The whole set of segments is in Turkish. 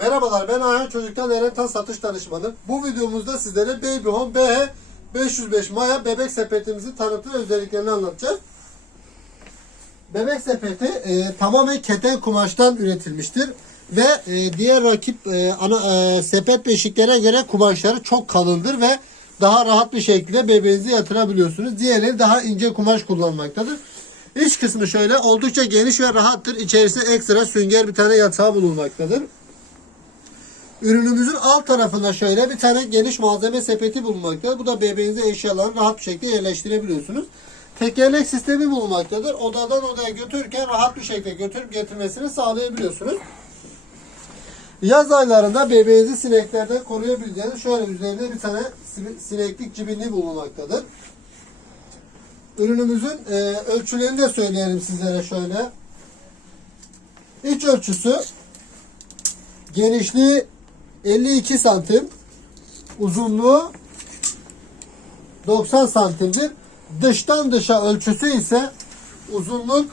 Merhabalar ben Ayhan Çocuk'tan Eren Tan satış danışmanı. Bu videomuzda sizlere Baby Home BH 505 Maya bebek sepetimizin tanıtım ve özelliklerini anlatacağız. Bebek sepeti e, tamamen keten kumaştan üretilmiştir ve e, diğer rakip e, ana e, sepet beşiklere göre kumaşları çok kalındır ve daha rahat bir şekilde bebeğinizi yatırabiliyorsunuz. Diğerleri daha ince kumaş kullanmaktadır. İç kısmı şöyle oldukça geniş ve rahattır. İçerisinde ekstra sünger bir tane yatağı bulunmaktadır. Ürünümüzün alt tarafında şöyle bir tane geniş malzeme sepeti bulunmaktadır. Bu da bebeğinize eşyalarını rahat bir şekilde yerleştirebiliyorsunuz. Tekerlek sistemi bulunmaktadır. Odadan odaya götürürken rahat bir şekilde götürüp getirmesini sağlayabiliyorsunuz. Yaz aylarında bebeğinizi sineklerden koruyabileceğiniz şöyle üzerinde bir tane sin- sineklik cibinliği bulunmaktadır. Ürünümüzün e, ölçülerini de söyleyelim sizlere şöyle. İç ölçüsü genişliği 52 santim, uzunluğu 90 santimdir. Dıştan dışa ölçüsü ise uzunluk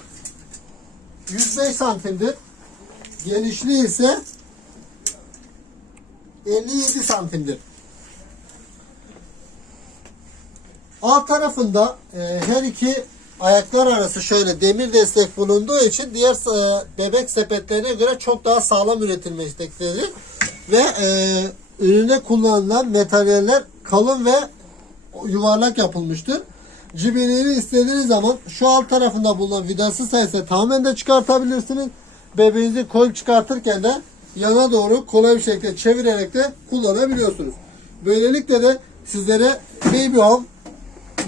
105 santimdir. Genişliği ise 57 santimdir. Alt tarafında e, her iki ayaklar arası şöyle demir destek bulunduğu için diğer e, bebek sepetlerine göre çok daha sağlam üretilmektedir. Ve e, ürüne kullanılan materyaller kalın ve yuvarlak yapılmıştır. Cibinini istediğiniz zaman şu alt tarafında bulunan vidası sayesinde tamamen de çıkartabilirsiniz. Bebeğinizi kol çıkartırken de yana doğru kolay bir şekilde çevirerek de kullanabiliyorsunuz. Böylelikle de sizlere Baby Home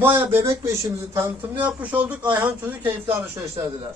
Maya bebek beşimizi tanıtımını yapmış olduk. Ayhan Çocuk keyifli alışverişler diler.